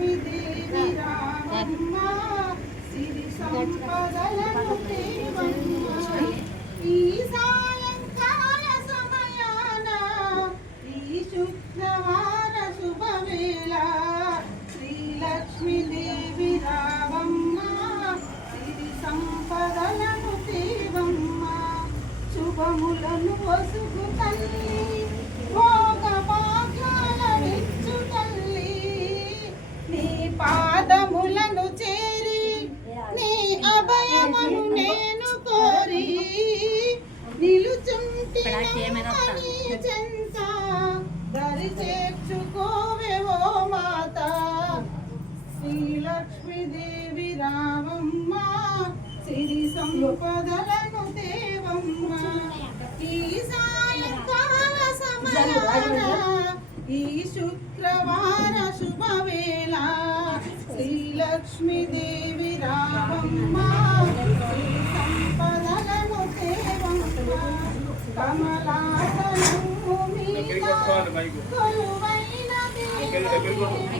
శ్రీలక్ష్మీదేవి రామమ్మ సిరి సంపదలను దేవమ్మ ఈ సాయంకాల సమయాన ఈ శుక్రవార శుభవేళ శ్రీలక్ష్మీదేవి రామమ్మ సిరి సంపదలను దేవమ్మ శుభములను వసుగు తల్లి భోగ భాగ్యాల విచ్చు తల్లి నీ పాదములను చేరి నీ అభయమును నేను కోరి నిలుచుంటి చెంత దరి చేర్చుకోవే ఓ మాత శ్రీలక్ష్మీదేవి రామమ్మ సిరి సంపదలను దేవమ్మ ఈ సాయంకాల సమయాన ఈ శుక్రవార శుభవేళ శ్రీలక్ష్మీదేవి రామమ్మ సిరి సంపదలను దేవమ్మ కమలాసనము మీద కొలువైన దేవి